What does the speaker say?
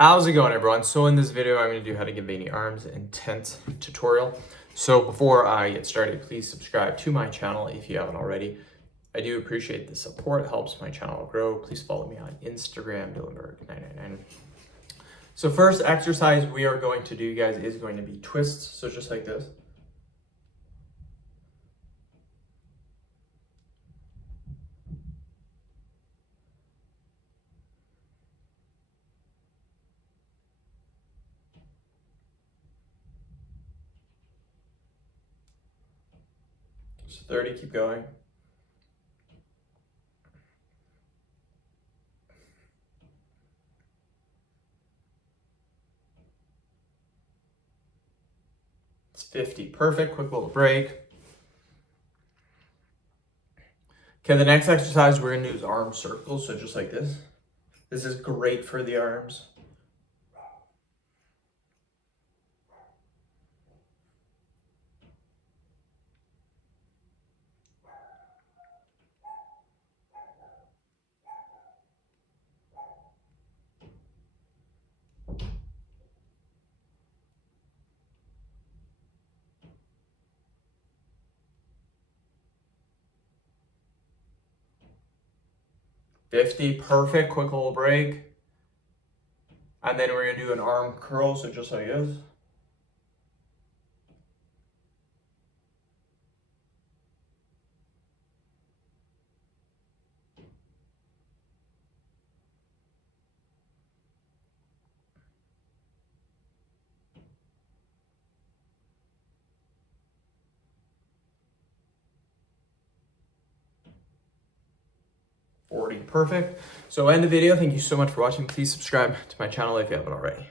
How's it going, everyone? So in this video, I'm going to do how to give veiny arms intense tutorial. So before I get started, please subscribe to my channel if you haven't already. I do appreciate the support. It helps my channel grow. Please follow me on Instagram, Dylanberg999. So first exercise we are going to do, guys, is going to be twists. So just like this. So 30, keep going. It's 50, perfect, quick little break. Okay, the next exercise we're gonna do is arm circles, so just like this. This is great for the arms. $50, perfect, quick little break. And then we're gonna do an arm curl, so just like this. $40, perfect. So end the video. Thank you so much for watching. Please subscribe to my channel if you haven't already.